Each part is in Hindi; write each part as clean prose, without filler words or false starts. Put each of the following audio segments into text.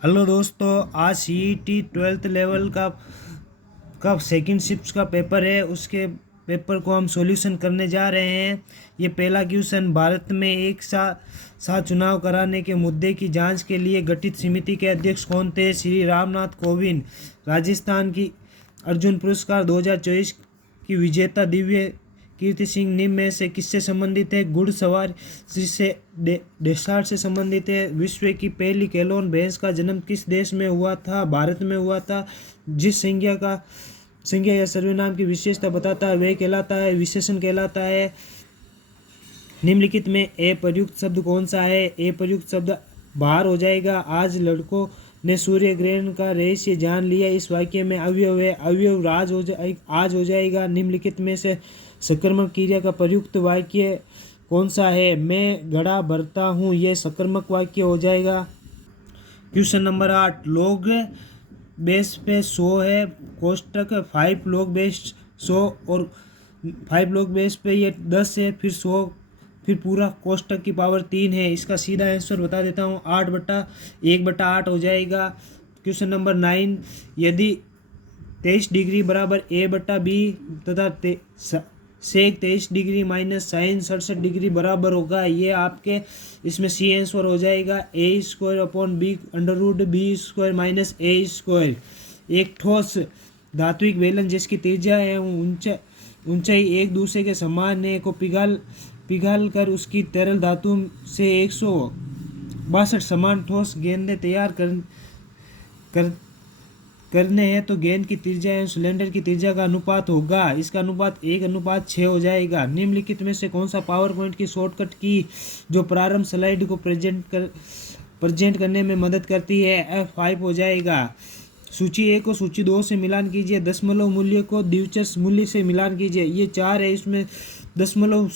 हेलो दोस्तों, आज सीईटी 12th लेवल का सेकंड शिफ्ट का पेपर है। उसके पेपर को हम सॉल्यूशन करने जा रहे हैं। ये पहला क्वेश्चन, भारत में एक साथ चुनाव कराने के मुद्दे की जांच के लिए गठित समिति के अध्यक्ष कौन थे? श्री रामनाथ कोविंद। राजस्थान की अर्जुन पुरस्कार 2024 की विजेता दिव्य कीर्ति सिंह निम्न में से किससे संबंधित है? घुड़सवारी से डेसार्ट से संबंधित है। विश्व की पहली केलोन भैंस का जन्म किस देश में हुआ था? भारत में हुआ था। जिस संज्ञा या सर्वनाम की विशेषता बताता है वह कहलाता है विशेषण कहलाता है। निम्नलिखित में ए प्रयुक्त शब्द कौन सा है? ए प्रयुक्त शब्द बाहर हो जाएगा। आज लड़कों ने सूर्य ग्रहण का रहस्य जान लिया। इस वाक्य में अवयव है, अवयव आज हो जाएगा। निम्नलिखित में से सकर्मक क्रिया का प्रयुक्त वाक्य कौन सा है? मैं घड़ा भरता हूँ, यह सकर्मक वाक्य हो जाएगा। क्वेश्चन नंबर 8, लोग बेस पे 100 है, कोष्टक 5 लोग बेस 100 और 5 लोग बेस पे ये 10 है, फिर 100, फिर पूरा कोष्टक की पावर 3 है। इसका सीधा आंसर बता देता हूँ, 8/1/8 हो जाएगा। क्वेश्चन नंबर 9, यदि 23 डिग्री बराबर a/b तथा सेक 23 डिग्री माइनस साइन 67 डिग्री बराबर होगा, ये आपके इसमें सी आंसर हो जाएगा। a² / b√b² minus a²। एक ठोस धात्विक बेलन जिसकी त्रिज्या है ऊंचाई एक दूसरे के समान है को पिघाल कर उसकी तरल धातु से 162 समान ठोस गेंदें तैयार करने हैं तो गेंद की त्रिज्या एवं सिलेंडर की त्रिज्या का अनुपात होगा। इसका अनुपात 1:6 हो जाएगा। निम्नलिखित में से कौन सा पावर पॉइंट की शॉर्टकट की जो प्रारंभ स्लाइड को प्रेजेंट करने में मदद करती है? F5 हो जाएगा। सूची ए को सूची 2 से मिलान कीजिए। दशमलव मूल्य को द्विचर मूल्य से मिलान कीजिए। ये 4 है, इसमें दशमलव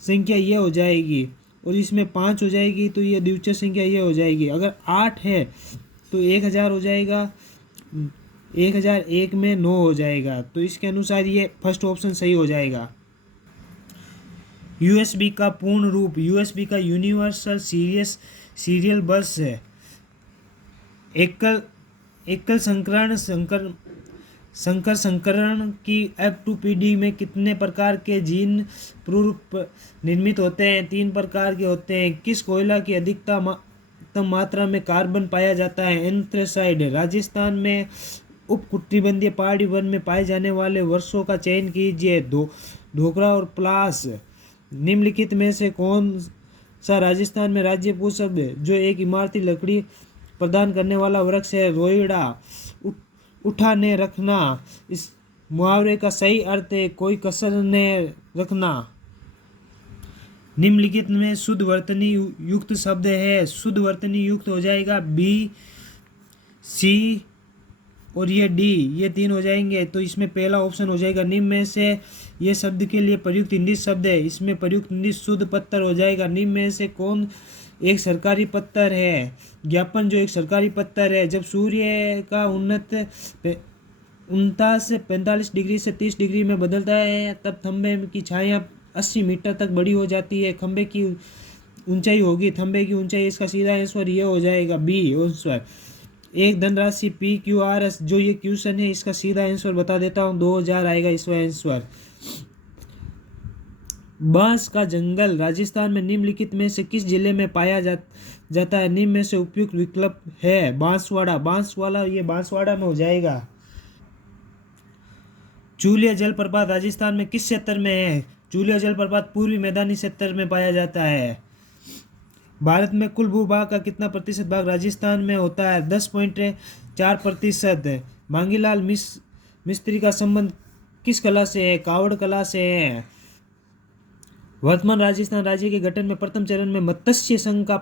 संख्या ये हो जाएगी और इसमें 5 हो जाएगी तो ये द्विचर संख्या ये हो जाएगी। अगर 8 है तो 1000 हो जाएगा, 1001 में 9 हो जाएगा। तो इसके अनुसार ये फर्स्ट ऑप्शन सही हो जाएगा। यूएसबी का पूर्ण रूप, यूएसबी का यूनिवर्सल सीरियल बस है। एकल संकरण की F2PD में कितने प्रकार के जीन पूर्व निर्मित होते हैं? 3 प्रकार के होते हैं। किस कोयला की अधिकतम मात्रा में कार्बन पाया जाता है? एंथ्रेसाइड। राजस्थान में उपकुटीबंधीय पहाड़ी वन में पाए जाने वाले वर्षों का चयन कीजिए। ढोकरा और प्लास। निम्नलिखित में से कौन सा राजस्थान में राज्य पुष्प है जो एक इमारती लकड़ी प्रदान करने वाला वृक्ष है? रोइड़ा। उठाने रखना। इस मुहावरे का सही अर्थ है कोई कसर ने रखना। निम्नलिखित में शुद्ध वर्तनी युक्त शब्द है। शुद्ध वर्तनी युक्त हो जाएगा बी, सी और ये डी, ये 3 हो जाएंगे। तो इसमें पहला ऑप्शन हो जाएगा। निम्न में से ये शब्द के लिए प्रयुक्त हिंदी शब्द है, इसमें प्रयुक्त हिंदी शुद्ध पत्र हो जाएगा। निम्न में से कौन एक सरकारी पत्र है? ज्ञापन जो एक सरकारी पत्र है। जब सूर्य का उन्नत 45 डिग्री से 30 डिग्री में बदलता है तब खंबे की छाया 80 मीटर तक बड़ी हो जाती है। खंबे की ऊंचाई होगी, खंबे की ऊंचाई। इसका सीधा आंसर ये हो जाएगा बी आंसर। एक धनराशि PQRS जो ये क्वेश्चन है इसका सीधा आंसर बता देता हूँ, 2000 आएगा इसका आंसर। बांस का जंगल राजस्थान में निम्नलिखित में से किस जिले में पाया जाता है? निम्न में से उपयुक्त विकल्प है बांसवाड़ा, ये बांसवाड़ा में हो जाएगा। चूलिया जलप्रपात राजस्थान में किस क्षेत्र में है? चूलिया जलप्रपात पूर्वी मैदानी क्षेत्र में पाया जाता है। भारत में कुल भूभाग का कितना प्रतिशत भाग राजस्थान में होता है? 10.4%। मांगीलाल मिस्त्री का संबंध किस कला से है? कावड़ कला से है। वर्तमान राजस्थान राज्य के गठन में प्रथम चरण में मत्स्य संघ का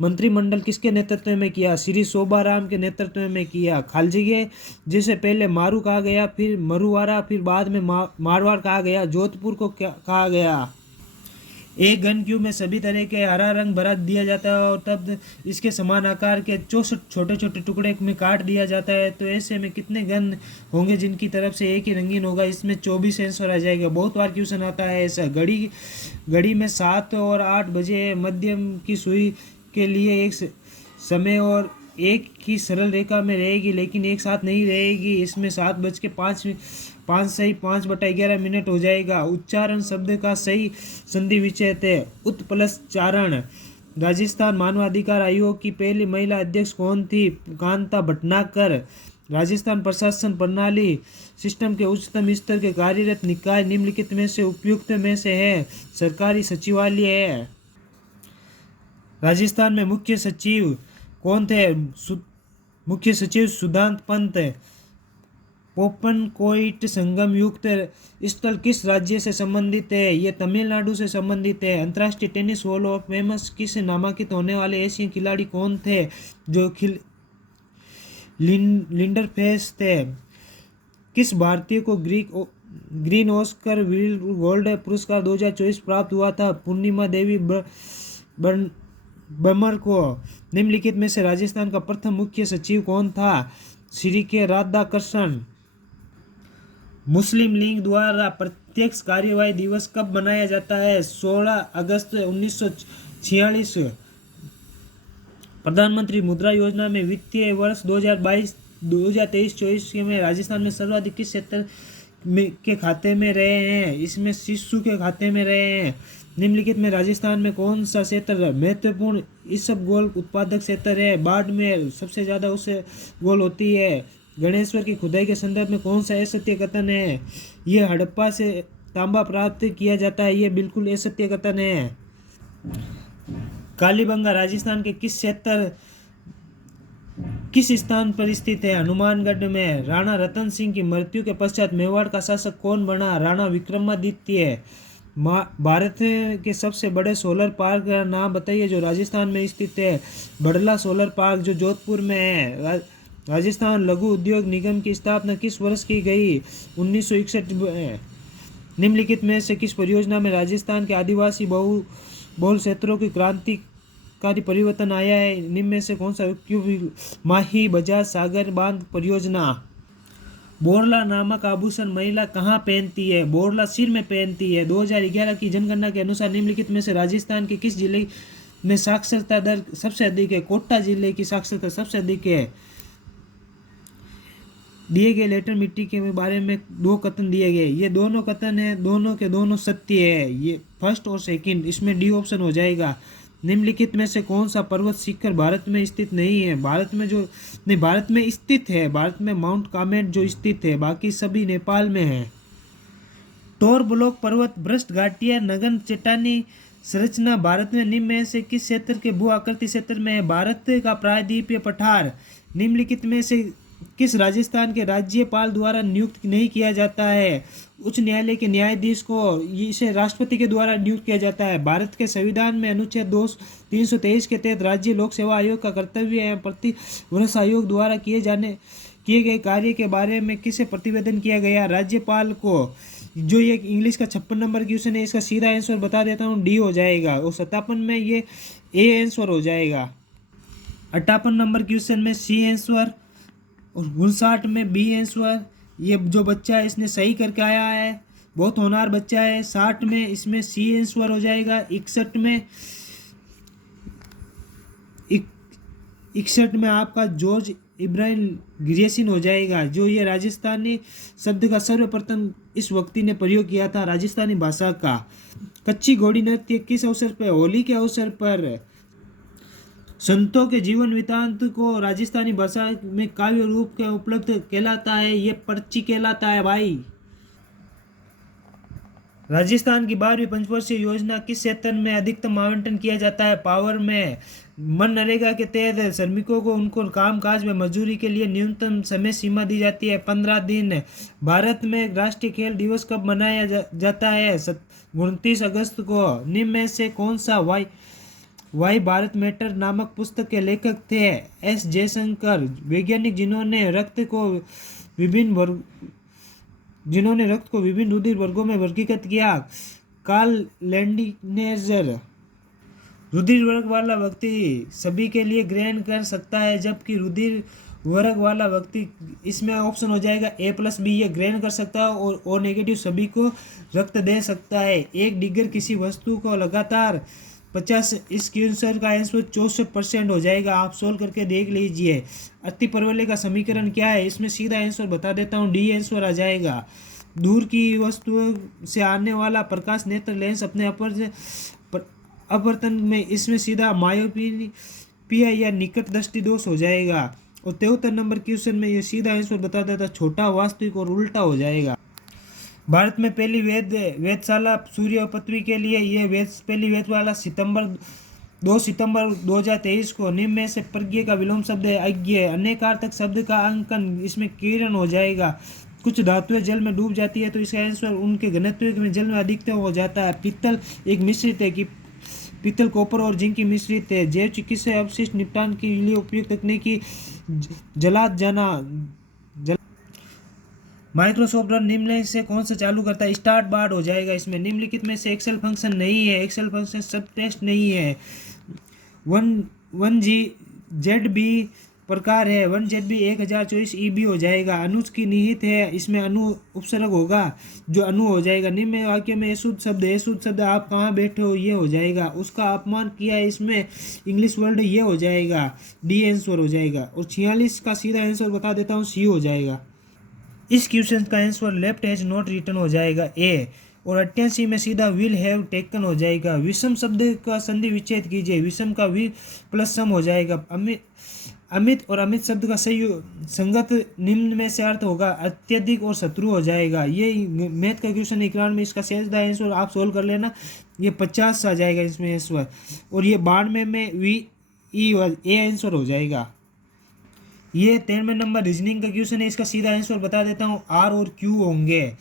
मंत्रिमंडल किसके नेतृत्व में किया? श्री शोभाराम के नेतृत्व में किया। खालजिगे जिसे पहले मारू कहा गया, फिर मरुवारा, फिर बाद में मारवाड़ कहा गया। जोधपुर को क्या कहा गया? एक घन क्यूब में सभी तरह के हरा रंग भरा दिया जाता है और तब इसके समान आकार के 64 छोटे छोटे टुकड़े में काट दिया जाता है। तो ऐसे में कितने घन होंगे जिनकी तरफ से एक ही रंगीन होगा? इसमें 24 आंसर आ जाएगा। बहुत बार क्वेश्चन आता है ऐसा। घड़ी में 7 और 8 बजे मध्यम की सुई के लिए समय और एक ही सरल रेखा में रहेगी, लेकिन एक साथ नहीं रहेगी। इसमें 7:05 हो जाएगा। उच्चारण शब्द का सही संधि विच्छेद है। उत्पलचारण। राजस्थान मानवाधिकार आयोग की पहली महिला अध्यक्ष कौन थी? कांता भटनागर। राजस्थान प्रशासन प्रणाली सिस्टम के उच्चतम स्तर के कार्यरत निकाय निम्नलिखित में से उपयुक्त में से है? सरकारी सचिवालय है। राजस्थान में मुख्य सचिव कौन थे? मुख्य सचिव सुदांत पंत। पोपनकोइट संगम युक्त स्थल किस राज्य से संबंधित है? ये तमिलनाडु से संबंधित है। अंतर्राष्ट्रीय टेनिस हॉल ऑफ फेमस किस नामांकित होने वाले एशियन खिलाड़ी कौन थे? जो लिंडरफेस थे। किस भारतीय को ग्रीन ऑस्कर गोल्ड पुरस्कार 2024 प्राप्त हुआ था? पूर्णिमा देवी बर्मर को। निम्नलिखित में से राजस्थान का प्रथम मुख्य सचिव कौन था? श्री के राधाकृष्णन। मुस्लिम लीग द्वारा प्रत्यक्ष कार्यवाही दिवस कब मनाया जाता है? 16 अगस्त 1946। प्रधानमंत्री मुद्रा योजना में वित्तीय वर्ष 2023-24 में राजस्थान में सर्वाधिक किस क्षेत्र के खाते में रहे हैं? इसमें शिशु के खाते में रहे हैं। निम्नलिखित में राजस्थान में कौन सा क्षेत्र महत्वपूर्ण इसबगोल उत्पादक क्षेत्र है? बाड़मेर सबसे ज़्यादा उससे गोल होती है। गणेश्वर की खुदाई के संदर्भ में कौन सा असत्य कथन है? ये हड़प्पा से तांबा प्राप्त किया जाता है। ये बिल्कुल असत्य कथन है। कालीबंगा राजस्थान के किस स्थान पर स्थित है? हनुमानगढ़ में। राणा रतन सिंह की मृत्यु के पश्चात मेवाड़ का शासक कौन बना? राणा विक्रमादित्य। भारत के सबसे बड़े सोलर पार्क का नाम बताइए जो राजस्थान में स्थित है। बड़ला सोलर पार्क जो जोधपुर में है। राजस्थान लघु उद्योग निगम की स्थापना किस वर्ष की गई? 1961 में। निम्नलिखित में से किस परियोजना में राजस्थान के आदिवासी बहुल क्षेत्रों की क्रांतिकारी परिवर्तन आया है? निम्न में से कौन सा? माही बजाज सागर बांध परियोजना। बोरला नामक आभूषण महिला कहाँ पहनती है? बोरला सिर में पहनती है। 2011 की जनगणना के अनुसार निम्नलिखित में से राजस्थान के किस जिले में साक्षरता दर सबसे अधिक है? कोटा जिले की साक्षरता सबसे अधिक है। दिए गए लेटर मिट्टी के बारे में दो कथन दिए गए। ये दोनों कथन है, दोनों के दोनों सत्य है। ये फर्स्ट और सेकंड, इसमें डी ऑप्शन हो जाएगा। निम्नलिखित में से कौन सा पर्वत शिखर भारत में स्थित नहीं है? भारत में स्थित है। भारत में माउंट कामेट जो स्थित है, बाकी सभी नेपाल में है। टोर ब्लॉक पर्वत भ्रष्ट घाटियां नगन चट्टानी संरचना भारत में निम्न में से किस क्षेत्र के भू आकृति क्षेत्र में है? भारत का प्रायद्वीपीय पठार। निम्नलिखित में से किस राजस्थान के राज्यपाल द्वारा नियुक्त नहीं किया जाता है? उच्च न्यायालय के न्यायाधीश को इसे राष्ट्रपति के द्वारा नियुक्त किया जाता है। भारत के संविधान में अनुच्छेद 323 के तहत राज्य लोक सेवा आयोग का कर्तव्य है प्रति वर्ष आयोग द्वारा किए गए कार्य के बारे में किसे प्रतिवेदन किया गया? राज्यपाल को। जो ये इंग्लिश का 56 नंबर क्वेश्चन है, इसका सीधा आंसर बता देता हूँ, डी हो जाएगा। और 57 में ये ए आंसर हो जाएगा। 58 नंबर क्वेश्चन में सी आंसर और 59 में बी आंसर। ये जो बच्चा है इसने सही करके आया है, बहुत होनहार बच्चा है। 60 में इसमें सी आंसर हो जाएगा। 61 में आपका जॉर्ज इब्राहिम ग्रियसिन हो जाएगा। जो ये राजस्थानी शब्द का सर्वप्रथम इस व्यक्ति ने प्रयोग किया था राजस्थानी भाषा का। कच्ची घोड़ी नृत्य किस अवसर पर? होली के अवसर पर। संतों के जीवन वृत्तांत को राजस्थानी भाषा में काव्य रूप के उपलब्ध कहलाता है। ये पर्ची कहलाता है भाई। राजस्थान की 12वीं पंचवर्षीय योजना किस क्षेत्र में अधिकतम आवंटन किया जाता है? पावर में। मनरेगा के तहत श्रमिकों को उनको कामकाज में मजदूरी के लिए न्यूनतम समय सीमा दी जाती है 15 दिन। भारत में राष्ट्रीय खेल दिवस कब मनाया जाता है? 29 अगस्त को। निम्न में से कौन सा वाई भारत मैटर नामक पुस्तक के लेखक थे? एस जयशंकर। वैज्ञानिक जिन्होंने रक्त को विभिन्न रुधिर वर्गों में वर्गीकृत किया? कार्ल लैंडिनेजर। रुधिर वर्ग वाला व्यक्ति सभी के लिए ग्रहण कर सकता है, जबकि रुधिर वर्ग वाला व्यक्ति, इसमें ऑप्शन हो जाएगा A+B, ये ग्रहण कर सकता है और O- सभी को रक्त दे सकता है। एक डिगर किसी वस्तु को लगातार 50। इस क्वेश्चन का आंसर 64% हो जाएगा। आप सोल्व करके देख लीजिए। अति परवलय का समीकरण क्या है, इसमें सीधा आंसर बता देता हूँ, डी आंसर आ जाएगा। दूर की वस्तुओं से आने वाला प्रकाश नेत्र लेंस अपने अपवर्तन में, इसमें सीधा मायोपिया या निकट दृष्टि दोष हो जाएगा। और 73 नंबर क्वेश्चन में ये सीधा आंसर बता देता, छोटा वास्तविक और उल्टा हो जाएगा। भारत में पहली वेधशाला सूर्य और पृथ्वी के लिए, ये पहली वेधशाला 2 सितंबर 2023 को। निम्न में से प्रज्ञ का विलोम शब्द है अज्ञ। अनेकार्थक शब्द का अंकन, इसमें किरण हो जाएगा। कुछ धातुएं जल में डूब जाती है तो इसका आंसर उनके घनत्व में जल में अधिकतम हो जाता है। पीतल एक मिश्रित है कि पीतल कॉपर और जिंक की मिश्रित है। जैव चिकित्सा अपशिष्ट निपटान के लिए उपयोग तकनीकी जलाद जाना। माइक्रोसॉफ्ट वर्ड निम्नलिखित से कौन सा चालू करता है, स्टार्ट बार हो जाएगा। इसमें निम्नलिखित में से एक्सेल फंक्शन नहीं है, एक्सेल फंक्शन सब टेस्ट नहीं है। 1ZB प्रकार है, 1ZB 1024 EB हो जाएगा। अनुज की निहित है, इसमें अनु उपसर्ग होगा जो अनु हो जाएगा। निम्न वाक्य में अशुद्ध शब्द है, शुद्ध शब्द आप कहाँ बैठे हो ये हो जाएगा। उसका अपमान किया है, इसमें इंग्लिश वर्ड ये हो जाएगा, डी आंसर हो जाएगा। और 46 का सीधा आंसर बता देता हूँ, सी हो जाएगा। इस क्वेश्चन का answer left has not written हो जाएगा, ए। और 88 में सीधा विल हैव टेकन हो जाएगा। विषम शब्द का संधि विच्छेद कीजिए, विषम का वि प्लस सम हो जाएगा। अमित और अमित शब्द का सही संगत निम्न में से अर्थ होगा, अत्यधिक और शत्रु हो जाएगा। ये मैथ का क्वेश्चन 91 में, इसका सीधा आंसर आप सोल्व कर लेना, ये 50 आ जाएगा इसमें आंसर। और ये 92 में वी ई ए आंसर हो जाएगा। ये 13वें नंबर रीजनिंग का क्वेश्चन है, इसका सीधा आंसर बता देता हूँ, आर और क्यू होंगे।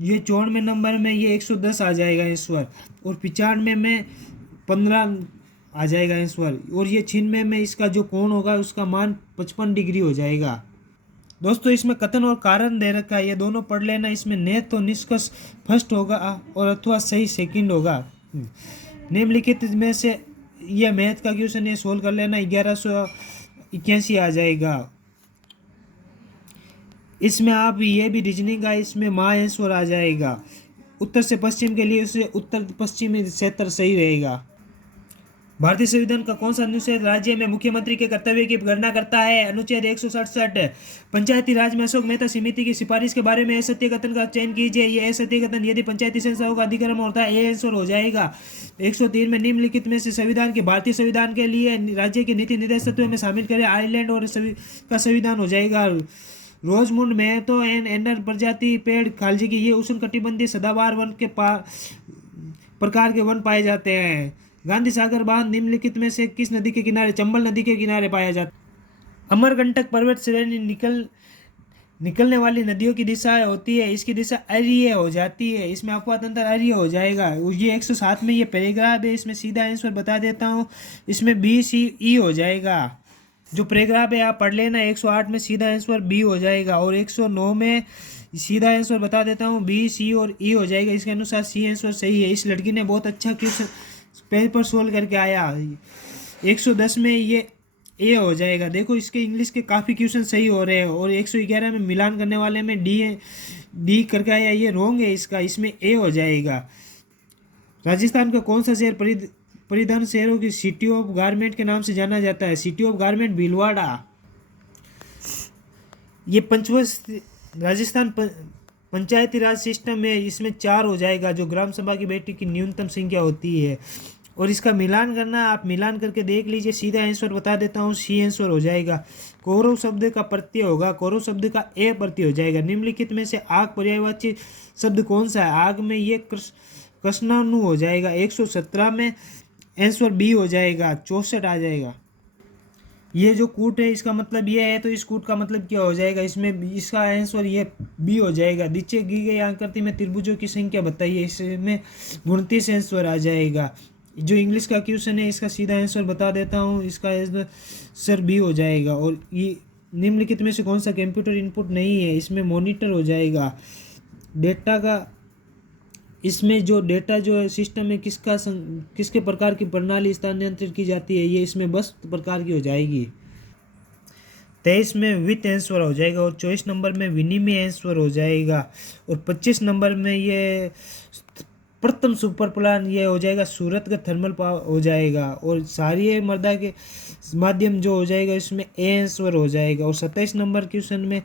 ये 54वें नंबर में ये 110 आ जाएगा आंसर। और 95 में 15 आ जाएगा आंसर। और ये 96 में इसका जो कोण होगा उसका मान 55 डिग्री हो जाएगा। दोस्तों इसमें कथन और कारण दे रखा है, ये दोनों पढ़ लेना। इसमें नेत तो निष्कर्ष फर्स्ट होगा और अथवा सही सेकंड होगा। निम्नलिखित में से ये मैथ का क्वेश्चन ये सोल्व कर लेना, 1181 आ जाएगा। इसमें आप ये भी रीजनिंग का, इसमें माँ आंसर आ जाएगा। उत्तर से पश्चिम के लिए उसे उत्तर पश्चिमी क्षेत्र सही रहेगा। भारतीय संविधान का कौन सा अनुच्छेद राज्य में मुख्यमंत्री के कर्तव्य की गणना करता है, अनुच्छेद 167। पंचायती राज में अशोक मेहता समिति की सिफारिश के बारे में असत्य कथन का चयन कीजिए। ये असत्य कथन यदि पंचायती संस्थाओं का अधिक्रम होता है, ए आंसर हो जाएगा। 103 में निम्नलिखित में से संविधान के भारतीय संविधान के लिए राज्य के नीति निर्देशत्व में शामिल करें, आयरलैंड और का संविधान हो जाएगा। रोजमुंड में तो एंडर प्रजाति पेड़ खालजी की, ये उष्णकटिबंधीय सदाबहार वन के प्रकार के वन पाए जाते हैं। गांधी सागर बांध निम्नलिखित में से किस नदी के किनारे, चंबल नदी के किनारे पाया जाता है। अमरकंटक पर्वत श्रेणी निकलने वाली नदियों की दिशा होती है, इसकी दिशा अरीय हो जाती है। इसमें अपवाह तंत्र अरीय हो जाएगा। ये 107 में ये पैराग्राफ है, इसमें सीधा आंसर बता देता हूँ, इसमें BCE हो जाएगा। जो पैराग्राफ है आप पढ़ लेना। 108 में सीधा आंसर बी हो जाएगा। और 109 में सीधा आंसर बता देता हूँ, बी, सी और ई हो जाएगा। इसके अनुसार सी आंसर सही है। इस लड़की ने बहुत अच्छा क्वेश्चन पेपर सोल्व करके आया। 110 में ये ए हो जाएगा। देखो इसके इंग्लिश के काफ़ी क्वेश्चन सही हो रहे हैं। और 111 में मिलान करने वाले में डी करके आया, ये रॉन्ग है इसका, इसमें ए हो जाएगा। राजस्थान का कौन सा शहर परिधान शहरों की सिटी ऑफ गारमेंट के नाम से जाना जाता है, सिटी ऑफ गारमेंट भीलवाड़ा। ये राजस्थान पंचायती राज सिस्टम में इसमें 4 हो जाएगा, जो ग्राम सभा की बैठक की न्यूनतम संख्या होती है। और इसका मिलान करना, आप मिलान करके देख लीजिए। सीधा आंसर बता देता हूँ, सी आंसर हो जाएगा। कौरव शब्द का प्रत्यय होगा, कौरव शब्द का ए प्रत्यय हो जाएगा। निम्नलिखित में से आग पर्यायवाची शब्द कौन सा है, आग में ये कृष्णाणु हो जाएगा। 117 में आंसर बी हो जाएगा, 64 आ जाएगा। ये जो कूट है इसका मतलब ये है, तो इस कूट का मतलब क्या हो जाएगा, इसमें इसका आंसर ये बी हो जाएगा। नीचे दी गई आकृति में त्रिभुजों की संख्या बताइए, इसमें 29 आंसर आ जाएगा। जो इंग्लिश का क्वेश्चन है इसका सीधा आंसर बता देता हूँ, इसका आंसर बी हो जाएगा। और ये निम्नलिखित में से कौन सा कंप्यूटर इनपुट नहीं है, इसमें मॉनिटर हो जाएगा। डेटा का, इसमें जो डेटा जो है सिस्टम में किसके प्रकार की प्रणाली स्थानांतरित की जाती है, ये इसमें बस प्रकार की हो जाएगी। 23 में विथ आंसर हो जाएगा। और 24 नंबर में विनिमय आंसर हो जाएगा। और 25 नंबर में ये प्रथम सुपर प्लान ये हो जाएगा सूरत का थर्मल पावर हो जाएगा, और क्षारीय मृदा के माध्यम जो हो जाएगा इसमें ए आंसर हो जाएगा। और 27 नंबर क्वेश्चन में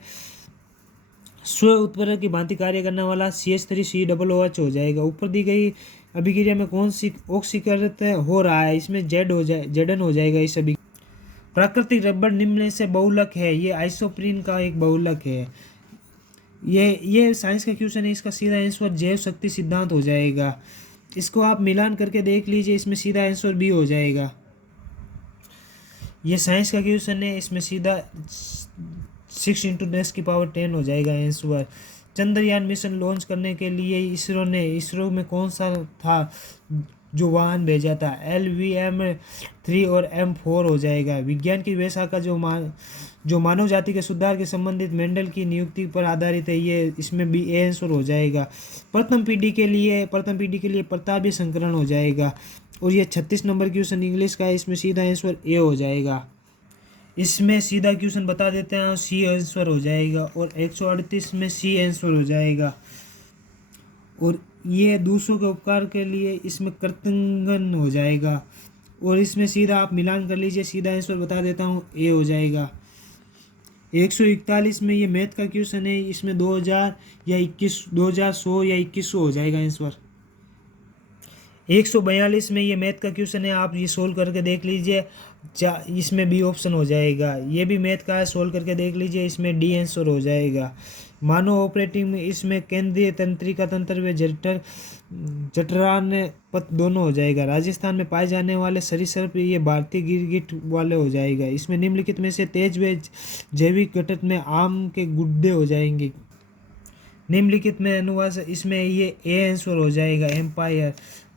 स्व उत्प्रेरक की भांति कार्य करने वाला CH3COOH हो जाएगा। ऊपर दी गई अभिक्रिया में कौन सी ऑक्सीकृत हो रहा है, इसमें जेडन हो जाएगा इस अभिक्रिया। प्राकृतिक रबर निम्न में से बहुलक है, ये आइसोप्रीन का एक बहुलक है। ये साइंस का क्वेश्चन है, इसका सीधा आंसर जैव शक्ति सिद्धांत हो जाएगा। इसको आप मिलान करके देख लीजिए, इसमें सीधा आंसर भी हो जाएगा। ये साइंस का क्वेश्चन है, इसमें सीधा 6 × 10⁻10 हो जाएगा आंसर। चंद्रयान मिशन लॉन्च करने के लिए इसरो में कौन सा था जो वाहन भेजा था, LVM-3 और M4 हो जाएगा। विज्ञान की वह शाखा जो मानव जाति के सुधार के संबंधित मेंडल की नियुक्ति पर आधारित है, ये इसमें भी ए आंसर हो जाएगा। प्रथम पीढ़ी के लिए प्रतापीय संकरण हो जाएगा। और ये 36 नंबर क्वेश्चन इंग्लिश का है, इसमें सीधा आंसर ए हो जाएगा। इसमें सीधा क्वेश्चन बता देते हैं, सी आंसर हो जाएगा। और 138 में सी आंसर हो जाएगा। और ये दूसरों के उपकार के लिए इसमें कृतज्ञन हो जाएगा। और इसमें सीधा आप मिलान कर लीजिए, सीधा आंसर बता देता हूँ, ए हो जाएगा। 141 में ये मैथ का क्वेश्चन है, इसमें 2000 या 2100 या 2100 हो जाएगा आंसर। 142 में ये मैथ का क्वेश्चन है, आप ये सोल्व करके देख लीजिए, इसमें बी ऑप्शन हो जाएगा। ये भी मैथ का है, सोल्व करके देख लीजिए, इसमें डी आंसर हो जाएगा। मानव ऑपरेटिंग में इसमें केंद्रीय तंत्रिका तंत्र व जठरान पथ दोनों हो जाएगा। राजस्थान में पाए जाने वाले सरीसृप ये भारतीय गिरगिट वाले हो जाएगा। इसमें निम्नलिखित में से तेज व जैविक घटक में आम के गुड्डे हो जाएंगे। निम्नलिखित में अनुवाद, इसमें ये ए आंसर हो जाएगा, एम्पायर।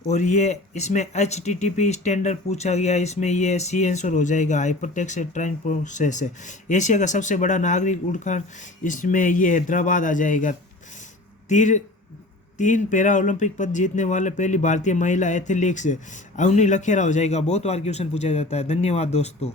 और ये इसमें HTTP स्टैंडर्ड पूछा गया, इसमें ये सी आंसर हो जाएगा, हाइपरटेक्स्ट ट्राइन प्रोसेस है। एशिया का सबसे बड़ा नागरिक उड़ान, इसमें ये हैदराबाद आ जाएगा। 3 पैरा ओलंपिक पद जीतने वाले पहली भारतीय महिला एथलीट्स अवनी लखेरा हो जाएगा। बहुत बार क्वेश्चन पूछा जाता है। धन्यवाद दोस्तों।